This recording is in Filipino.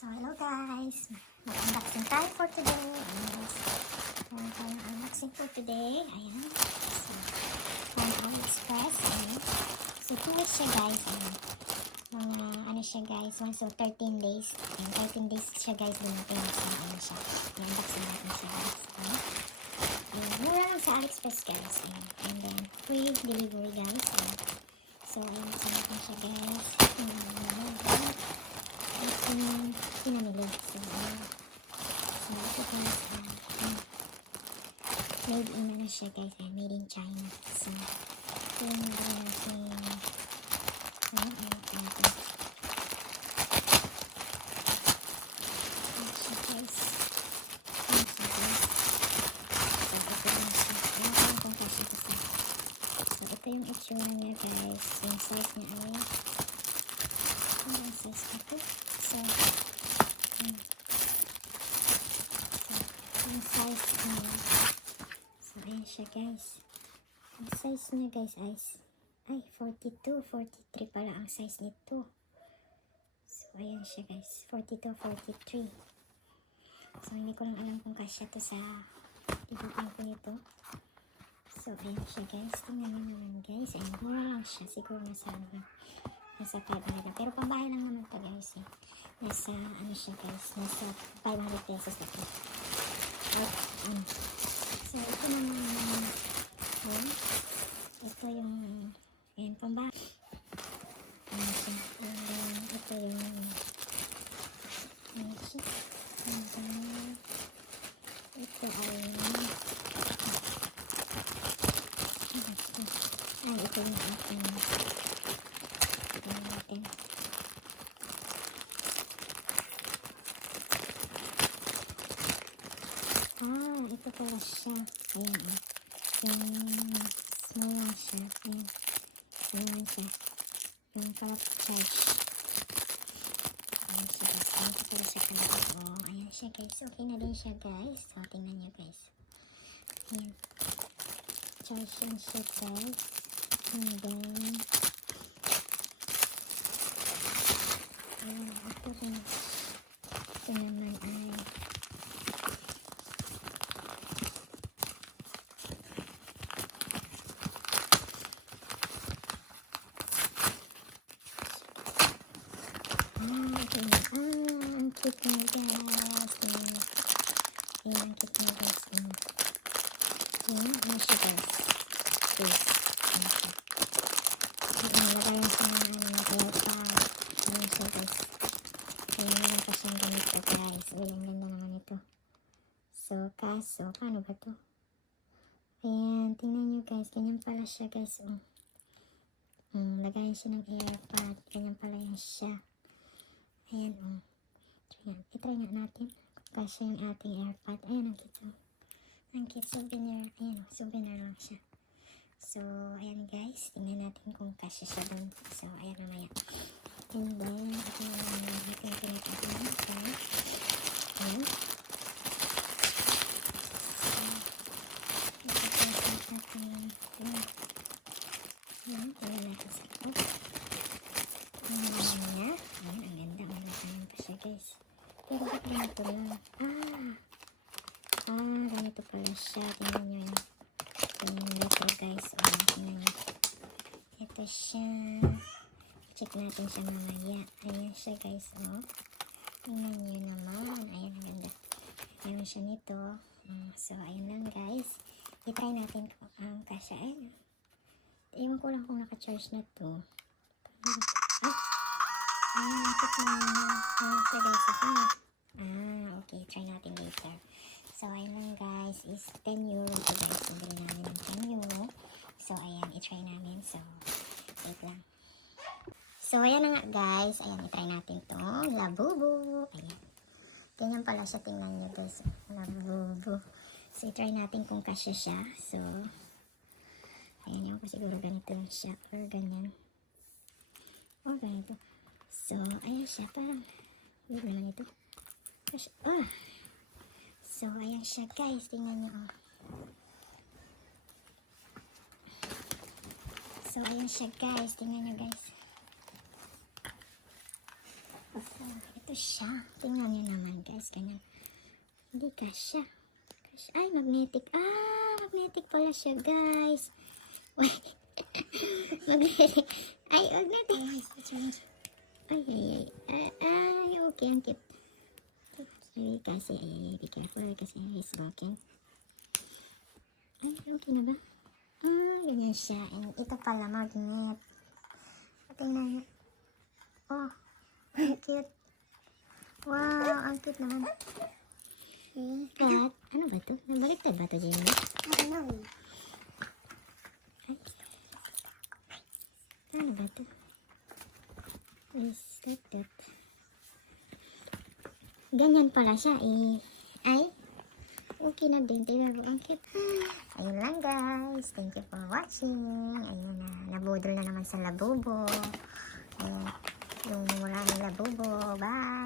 So, hello guys! Mag-unboxing tayo for today. Meron tayong unboxing for today. Ayan. So, from AliExpress. Ayan. So, 2 weeks siya guys. Ayan. Mga, ano siya guys, so 13 days. Ayan, 13 days siya guys. Dumating. So, ayan siya. I-unboxing natin siya guys. Ayan. Ayan. Mura lang sa AliExpress guys. Ayan. And then, free delivery guys. Ayan. So, ayan. Sa natin siya guys. Pinamili. So, ito guys, made in ano siya guys, made in China. So, ito yung nabili natin. Ayan siya guys. So, ito yung itsura niya guys. Yung size niya ay yung size nito. So, yung size niya. So, ayan siya guys. Ang size niya guys ay 42, 43 pala ang size nito. So, ayan siya guys. 42, 43. So, hindi ko lang alam kung kasya to sa ibutin ko nito. So, ayan siya guys. Tingnan nyo naman guys. Ayan, mura lang siya. Siguro nasa 500. Pero pambahay lang naman to guys. Nasa, ano siya guys. Nasa 500 pesos na to. So, ito naman. Ito yung, ayan, pambahay. Ayan siya. And then, ito yung, ayan siya. And then, ito ay, ito yung ating natin. Ito pala siya. Ayan yung small lang siya. Ayan siya. Yung palap charge. Ayan siya guys. Ito pala siya kalapit. Ayan siya guys. Okay na din siya guys. So, tingnan nyo guys. Ayan. Charge yan siya guys. And then, ayan, ito rin. Ito naman ay ang cute na guys. Ayan, ang cute na guys. Ayan, ano siya guys. Guys, ano siya. Nilagayan siya ng airpod. Ayan siya guys. Ayan, meron pa siyang ganito guys. Ang ganda naman ito. So, kaso, paano ba to? Ayan, tingnan nyo guys. Ganyan pala siya guys. Lagayan siya ng airpod. Ganyan pala yan siya. Ayan, i-try nga natin. Kasi yung ating airpod. Ayan, ang cute. Ang cute souvenir. Ayan, souvenir lang siya. So, ayan guys. Tingnan natin kung kasya siya dun. So, ayan namaya. And then, ito naman yung ating pinagkakain. Okay. Ayan. So, ito guys yung ating ayan, tingnan natin sa ito. Tingnan niya. Ayan, ang ganda. Ang lakayan pa siya guys. Pero ba't ganito lang? Ganito pala siya. Tingnan nyo yun. Tingnan dito guys. Tingnan nyo. Ito siya. Check natin siya mamaya. Ayan siya guys. Tingnan nyo naman. Ayan, ang ganda. Ayan siya nito. So, ayan lang guys. I-try natin kung ang kasya. Ayan. Iwan ko lang kung naka-charge na to. Check na nyo. Guys. Okay. Try natin later. So, ayan lang guys, is 10 euro ito guys. Nabili namin ng 10 euro. So, ayan, i-try namin. So, wait lang. So, ayan na nga guys. Ayan, i-try natin to. Labubu. Ayan. Ganyan pala siya. Tingnan nyo guys. Labubu. So, i-try natin kung kasya siya. So, ayan yung siguro ganito lang siya. Or ganyan. Or ganito. So, ayan siya. Parang, wait lang ito. So, ayan siya guys. Tingnan nyo. So, ayan siya guys. Tingnan nyo guys. So, ito Ito siya. Tingnan niyo naman guys. Ganyan. Hindi kasya. Ay, magnetic. Magnetic pala siya guys. Wait. Magnetic. Ay, magnetic. Ay, okay. Ang cute. Ay, kasi, be careful kasi he's broken. Ay, okay na ba? Ganyan siya. And ito pala, magnet. Tingnan niyo. Oh, ang cute. Wow, ang cute naman. Kat, ano ba to? Nabaliktad ba to, Jimmy? I don't know. Ano ba to? Is that? Ganyan pala siya eh. Ay, okay na din. Tingnan mo, ang cute. Ayun lang guys. Thank you for watching. Ayun na. Nabudol na naman sa labubo. Ayun. Yung wala ng labubo. Bye.